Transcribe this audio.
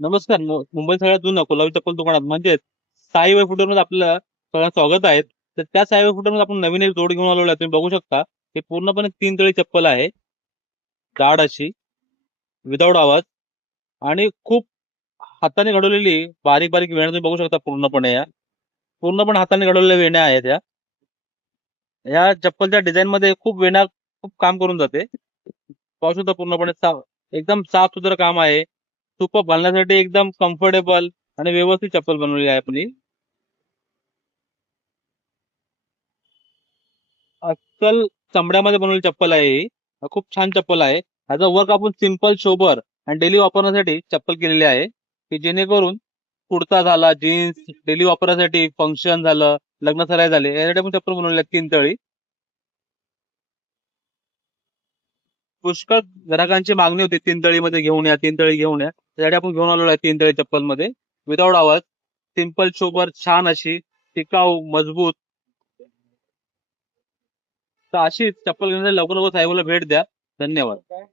नमस्कार. मुंबई सगळ्यात जुनं कोल्हापूर चप्पल दुकानात म्हणजेच साई वे फुटरमध्ये आपलं सगळं स्वागत आहे. तर त्या साई वे फुटरमध्ये आपण नवीन एक जोड घेऊन आलेलो आहे. तुम्ही बघू शकता. हे पूर्णपणे 3 तळी चप्पल आहे. जाड अशी, विदाऊट आवाज आणि खूप हाताने घडवलेली बारीक बारीक वेण्या तुम्ही बघू शकता पूर्णपणे पूर्णपणे हाताने घडवलेल्या वेण्या आहेत या चप्पलच्या डिझाईन मध्ये खूप वेण्या खूप काम करून जाते. पाहू शकता पूर्णपणे एकदम साफ सुथरं काम आहे. सुप घालण्यासाठी एकदम कम्फर्टेबल आणि व्यवस्थित चप्पल बनवलेली आहे आपली. अस्सल चमड्यामध्ये बनवलेली चप्पल आहे ही. खूप छान चप्पल आहे. ह्याचा वर्क आपण सिंपल सोबर आणि डेली वापरण्यासाठी चप्पल केलेली आहे, की जेणेकरून कुर्ता झाला, जीन्स, डेली वापरण्यासाठी फंक्शन झालं, लग्न सराई झाले, यासाठी आपण चप्पल बनवलेली आहे 3 तळी. पुष्कळ ग्राहकांची मागणी होती 3 तळीमध्ये घेऊन या, 3 तळी घेऊन या, त्यासाठी आपण घेऊन आलेलो आहे 3 तळी चप्पल मध्ये. विदाऊट आवाज, सिंपल सोबर, छान अशी, टिकाऊ, मजबूत. तर अशी चप्पल घेण्यासाठी लवकर लवकर साहेबाला भेट द्या. धन्यवाद.